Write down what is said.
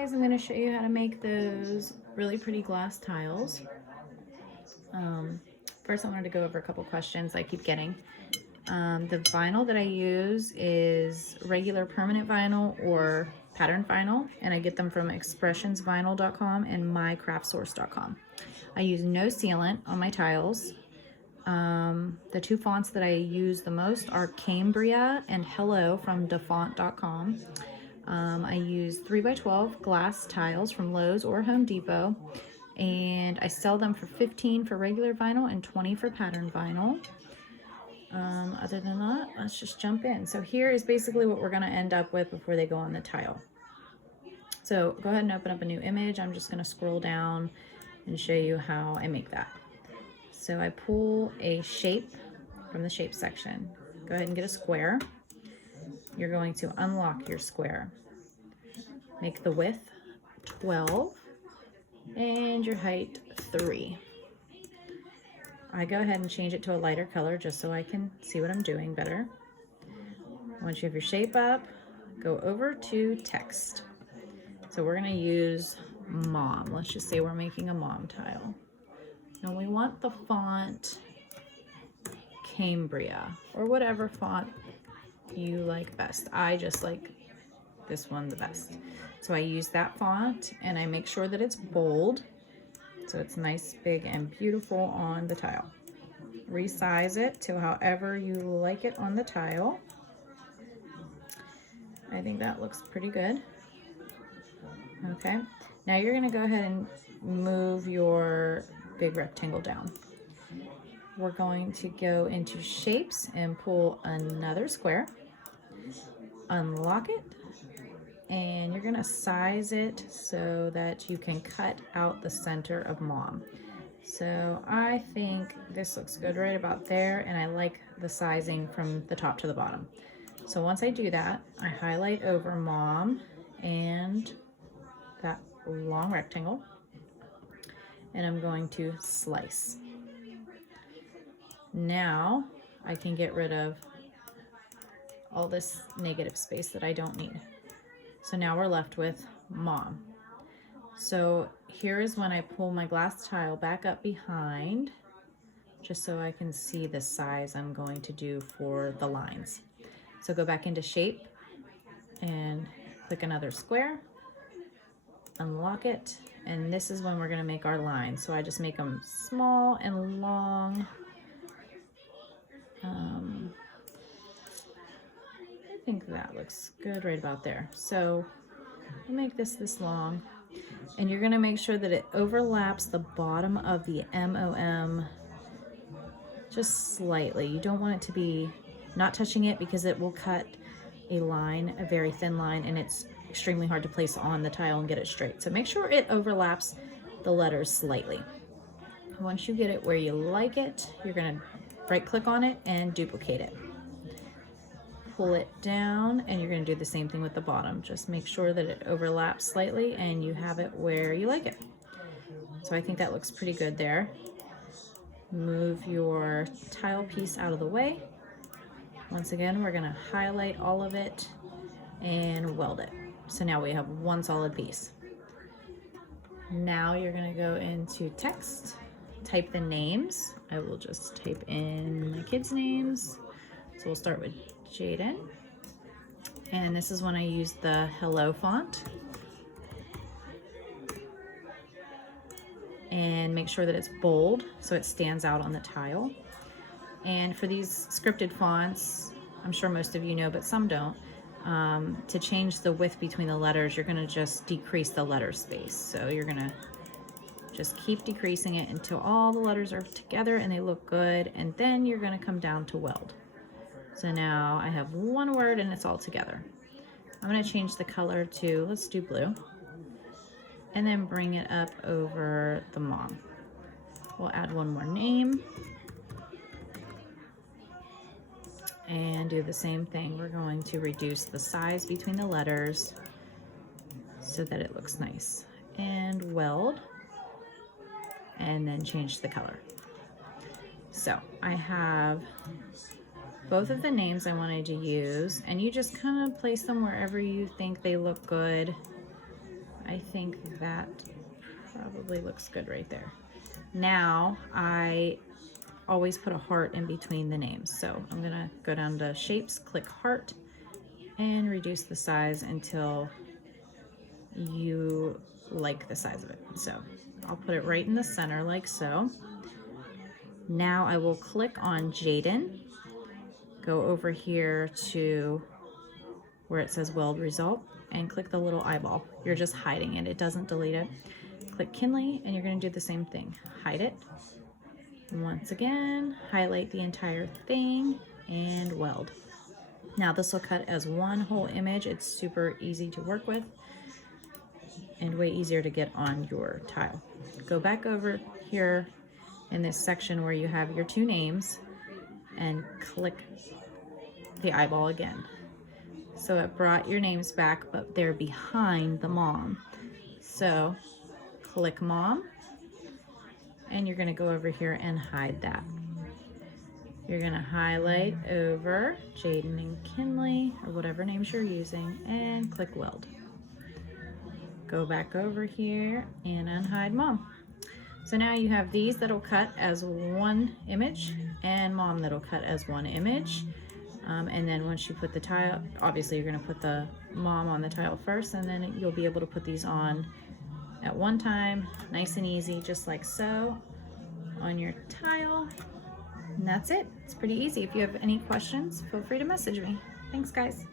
guys, I'm going to show you how to make those really pretty glass tiles. First I wanted to go over a couple questions I keep getting. The vinyl that I use is regular permanent vinyl or pattern vinyl, and I get them from expressionsvinyl.com and mycraftsource.com. I use no sealant on my tiles. The two fonts that I use the most are Cambria and Hello from dafont.com. I use 3x12 glass tiles from Lowe's or Home Depot, and I sell them for $15 for regular vinyl and $20 for pattern vinyl. Other than that, let's just jump in. So here is basically what we're going to end up with before they go on the tile. So go ahead and open up a new image. I'm just going to scroll down and show you how I make that. So I pull a shape from the shape section. Go ahead and get a square. You're going to unlock your square. Make the width 12 and your height 3. I go ahead and change it to a lighter color just so I can see what I'm doing better. Once you have your shape up, go over to text. So we're going to use Mom. Let's just say we're making a mom tile. And we want the font Cambria or whatever font you like best. I just like this one the best. So I use that font and I make sure that it's bold. So it's nice, big, and beautiful on the tile. Resize it to however you like it on the tile. I think that looks pretty good. Okay, now you're gonna go ahead and move your big rectangle down. We're going to go into shapes and pull another square, unlock it, and you're gonna size it so that you can cut out the center of Mom. So I think this looks good right about there, and I like the sizing from the top to the bottom. So once I do that, I highlight over Mom and that long rectangle, and I'm going to slice. Now I can get rid of all this negative space that I don't need. So now we're left with Mom. So here is when I pull my glass tile back up behind, just so I can see the size I'm going to do for the lines. So go back into shape and click another square, unlock it, and this is when we're going to make our lines. So I just make them small and long. I think that looks good right about there. So I'll make this long, and you're going to make sure that it overlaps the bottom of the MOM just slightly. You don't want it to be not touching it because it will cut a line, a very thin line, and it's extremely hard to place on the tile and get it straight. So make sure it overlaps the letters slightly. Once you get it where you like it, you're going to right click on it and duplicate it. Pull it down, and you're going to do the same thing with the bottom. Just make sure that it overlaps slightly and you have it where you like it. So I think that looks pretty good there. Move your tile piece out of the way. Once again, we're going to highlight all of it and weld it. So now we have one solid piece. Now you're going to go into text, type the names. I will just type in my kids' names. So we'll start with Jaden. And this is when I use the Hello font. And make sure that it's bold so it stands out on the tile. And for these scripted fonts, I'm sure most of you know, but some don't, to change the width between the letters, you're gonna just decrease the letter space. So you're gonna just keep decreasing it until all the letters are together and they look good, and then you're gonna come down to weld. So now I have one word and it's all together. I'm gonna change the color to, let's do blue, and then bring it up over the Mom. We'll add one more name and do the same thing. We're going to reduce the size between the letters so that it looks nice, and weld, and then change the color. So I have both of the names I wanted to use, and you just kind of place them wherever you think they look good. I think that probably looks good right there. Now I always put a heart in between the names. So I'm gonna go down to shapes, click heart, and reduce the size until you like the size of it. So I'll put it right in the center like so. Now I will click on Jaden, go over here to where it says weld result, and click the little eyeball. You're just hiding it, it doesn't delete it. Click Kinley, and you're gonna do the same thing. Hide it. Once again, highlight the entire thing and weld. Now this will cut as one whole image. It's super easy to work with and way easier to get on your tile. Go back over here in this section where you have your two names and click the eyeball again. So it brought your names back, but they're behind the mom. So click mom, and you're gonna go over here and hide that. You're gonna highlight over Jaden and Kinley, or whatever names you're using, and click weld. Go back over here and unhide mom. So now you have these that'll cut as one image, and mom that'll cut as one image. And then once you put the tile, obviously you're gonna put the mom on the tile first, and then you'll be able to put these on at one time, nice and easy, just like so, on your tile. And that's it. It's pretty easy. If you have any questions, feel free to message me. Thanks, guys.